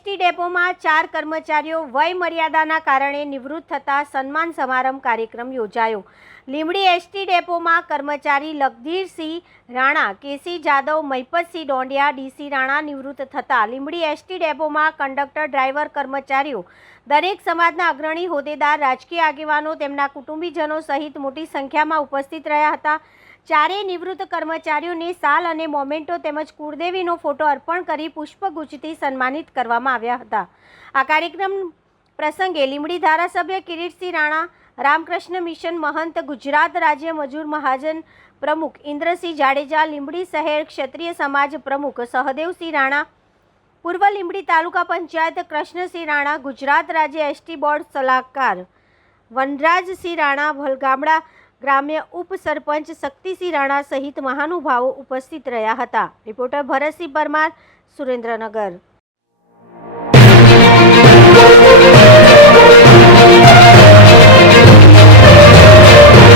ST ડેપોમાં 4 કર્મચારીઓ વય મર્યાદાના કારણે નિવૃત્ત થતા સન્માન સમારંભ કાર્યક્રમ યોજાયો। લીંબડી એસટી ડેપોમાં કર્મચારી લખધીરસિંહ રાણા, કેસી જાદવ, મહિપતસિંહ ડોંડિયા, ડીસી રાણા નિવૃત્ત થતા લીંબડી એસટી ડેપોમાં કંડક્ટર, ડ્રાઈવર, કર્મચારીઓ, દરેક સમાજના અગ્રણી હોદ્દેદાર, રાજકીય આગેવાનો, તેમના કુટુંબીજનો સહિત મોટી સંખ્યામાં ઉપસ્થિત રહ્યા હતા। ચારેય નિવૃત્ત કર્મચારીઓને શાલ અને મોમેન્ટો તેમજ કુળદેવીનો ફોટો અર્પણ કરી પુષ્પગુચ્છથી સન્માનિત કરવામાં આવ્યા હતા। આ કાર્યક્રમ પ્રસંગે લીંબડી ધારાસભ્ય કિરીટસિંહ રાણા, રામકૃષ્ણ મિશન મહંત, ગુજરાત રાજ્ય મજૂર મહાજન પ્રમુખ ઇન્દ્રસિંહ જાડેજા, લીંબડી શહેર ક્ષત્રિય સમાજ પ્રમુખ સહદેવસિંહ રાણા, પૂર્વ લીંબડી તાલુકા પંચાયત કૃષ્ણસિંહ રાણા, ગુજરાત રાજ્ય એસટી બોર્ડ સલાહકાર વનરાજસિંહ રાણા, ભલગામડા ગ્રામ્ય ઉપસરપંચ શક્તિસિંહ રાણા સહિત મહાનુભાવો ઉપસ્થિત રહ્યા હતા। રિપોર્ટર ભરતસિંહ પરમાર, સુરેન્દ્રનગર।